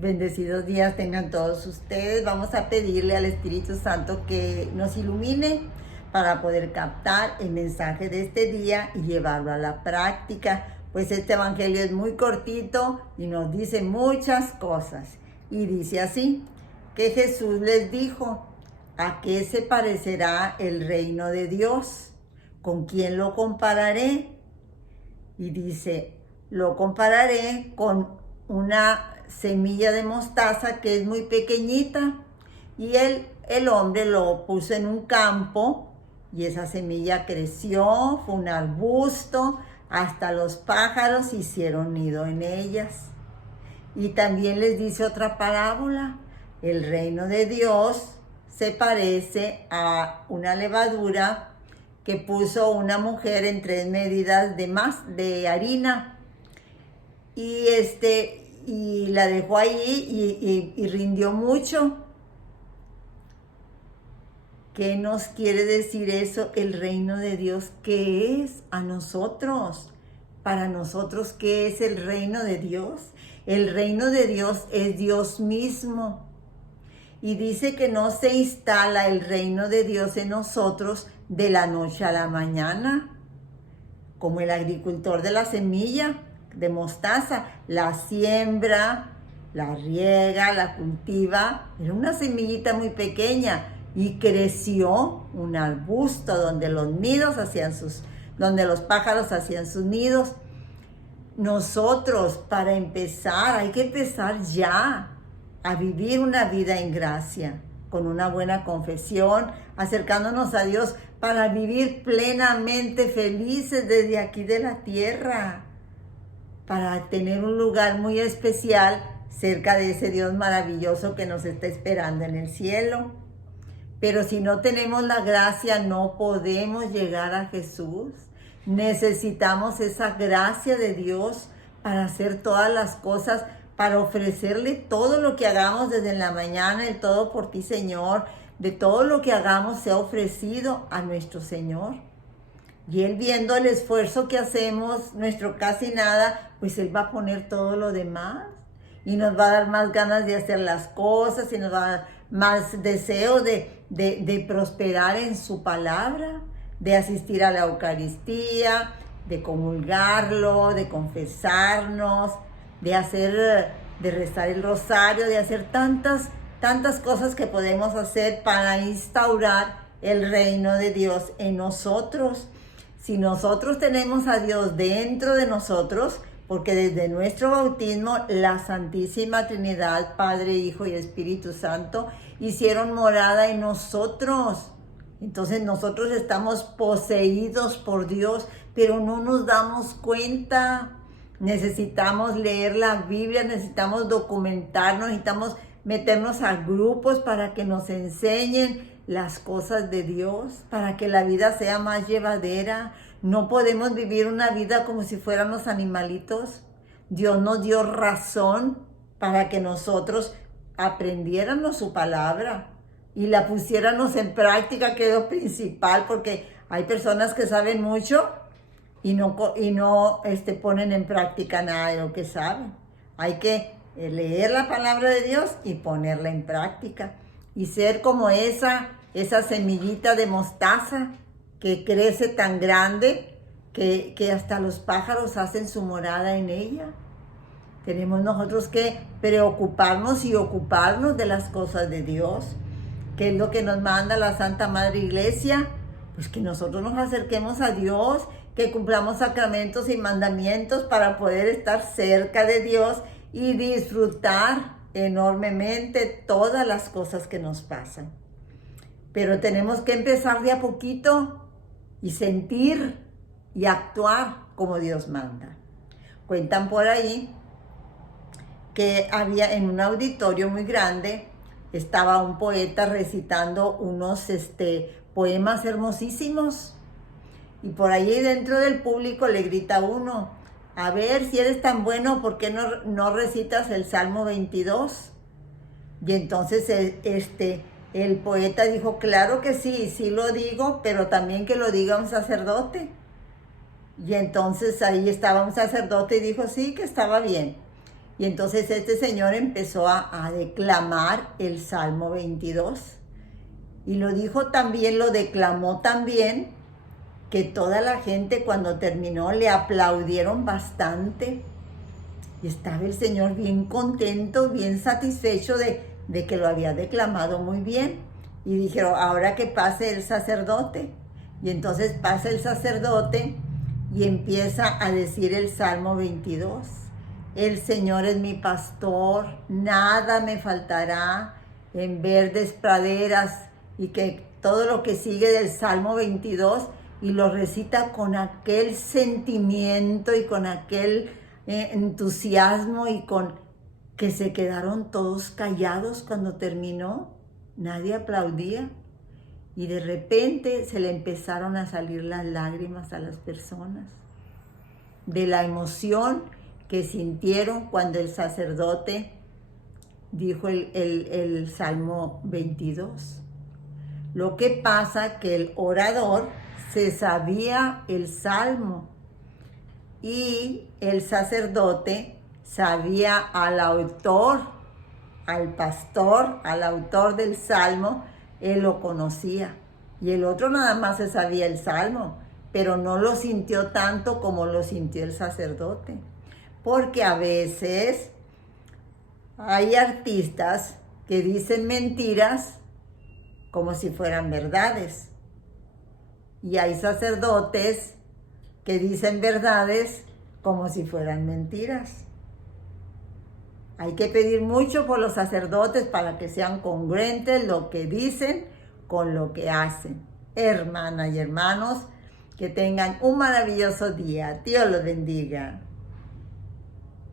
Bendecidos días tengan todos ustedes. Vamos a pedirle al Espíritu Santo que nos ilumine para poder captar el mensaje de este día y llevarlo a la práctica. Pues este evangelio es muy cortito y nos dice muchas cosas. Y dice así, que Jesús les dijo, ¿a qué se parecerá el reino de Dios? ¿Con quién lo compararé? Y dice, lo compararé con una semilla de mostaza que es muy pequeñita. Y el hombre lo puso en un campo y esa semilla creció, fue un arbusto, hasta los pájaros hicieron nido en ellas. Y también les dice otra parábola, el reino de Dios se parece a una levadura que puso una mujer en 3 medidas de harina y la dejó ahí y rindió mucho. ¿Qué nos quiere decir eso? El reino de Dios, ¿qué es a nosotros? Para nosotros, ¿qué es el reino de Dios? El reino de Dios es Dios mismo. Y dice que no se instala el reino de Dios en nosotros de la noche a la mañana, como el agricultor de la semilla de mostaza, la siembra, la riega, la cultiva, era una semillita muy pequeña y creció un arbusto donde donde los pájaros hacían sus nidos. Nosotros, para empezar, hay que empezar ya a vivir una vida en gracia, con una buena confesión, acercándonos a Dios para vivir plenamente felices desde aquí de la tierra, para tener un lugar muy especial cerca de ese Dios maravilloso que nos está esperando en el cielo. Pero si no tenemos la gracia, no podemos llegar a Jesús. Necesitamos esa gracia de Dios para hacer todas las cosas, para ofrecerle todo lo que hagamos desde la mañana, el todo por ti, Señor. De todo lo que hagamos sea ofrecido a nuestro Señor. Y Él, viendo el esfuerzo que hacemos, nuestro casi nada, pues Él va a poner todo lo demás. Y nos va a dar más ganas de hacer las cosas y nos va a dar más deseo de prosperar en su palabra, de asistir a la Eucaristía, de comulgarlo, de confesarnos, de rezar el rosario, de hacer tantas cosas que podemos hacer para instaurar el reino de Dios en nosotros. Si nosotros tenemos a Dios dentro de nosotros, porque desde nuestro bautismo la Santísima Trinidad, Padre, Hijo y Espíritu Santo, hicieron morada en nosotros. Entonces nosotros estamos poseídos por Dios, pero no nos damos cuenta. Necesitamos leer la Biblia, necesitamos documentarnos, necesitamos meternos a grupos para que nos enseñen las cosas de Dios, para que la vida sea más llevadera. No podemos vivir una vida como si fuéramos animalitos. Dios nos dio razón para que nosotros aprendiéramos su palabra y la pusiéramos en práctica, que es lo principal, porque hay personas que saben mucho y no ponen en práctica nada de lo que saben. Hay que leer la palabra de Dios y ponerla en práctica y ser como esa semillita de mostaza que crece tan grande que hasta los pájaros hacen su morada en ella. Tenemos nosotros que preocuparnos y ocuparnos de las cosas de Dios, que es lo que nos manda la Santa Madre Iglesia, pues que nosotros nos acerquemos a Dios, que cumplamos sacramentos y mandamientos para poder estar cerca de Dios y disfrutar enormemente todas las cosas que nos pasan. Pero tenemos que empezar de a poquito y sentir y actuar como Dios manda. Cuentan por ahí que había en un auditorio muy grande, estaba un poeta recitando unos poemas hermosísimos. Y por ahí dentro del público le grita uno, a ver, si eres tan bueno, ¿por qué no recitas el Salmo 22? Y entonces el poeta dijo, claro que sí, sí lo digo, pero también que lo diga un sacerdote. Y entonces ahí estaba un sacerdote y dijo, sí, que estaba bien. Y entonces este señor empezó a declamar el Salmo 22. Y lo dijo también, lo declamó también, que toda la gente cuando terminó le aplaudieron bastante. Y estaba el Señor bien contento, bien satisfecho de que lo había declamado muy bien. Y dijeron, ahora que pase el sacerdote. Y entonces pasa el sacerdote y empieza a decir el Salmo 22. El Señor es mi pastor, nada me faltará, en verdes praderas, y que todo lo que sigue del Salmo 22, y lo recita con aquel sentimiento y con aquel entusiasmo, y con que se quedaron todos callados cuando terminó, nadie aplaudía. Y de repente se le empezaron a salir las lágrimas a las personas de la emoción que sintieron cuando el sacerdote dijo el Salmo 22. Lo que pasa que el orador se sabía el Salmo y el sacerdote sabía al autor, al pastor, al autor del Salmo, él lo conocía. Y el otro nada más se sabía el Salmo, pero no lo sintió tanto como lo sintió el sacerdote. Porque a veces hay artistas que dicen mentiras como si fueran verdades. Y hay sacerdotes que dicen verdades como si fueran mentiras. Hay que pedir mucho por los sacerdotes para que sean congruentes lo que dicen con lo que hacen. Hermanas y hermanos, que tengan un maravilloso día. Dios los bendiga.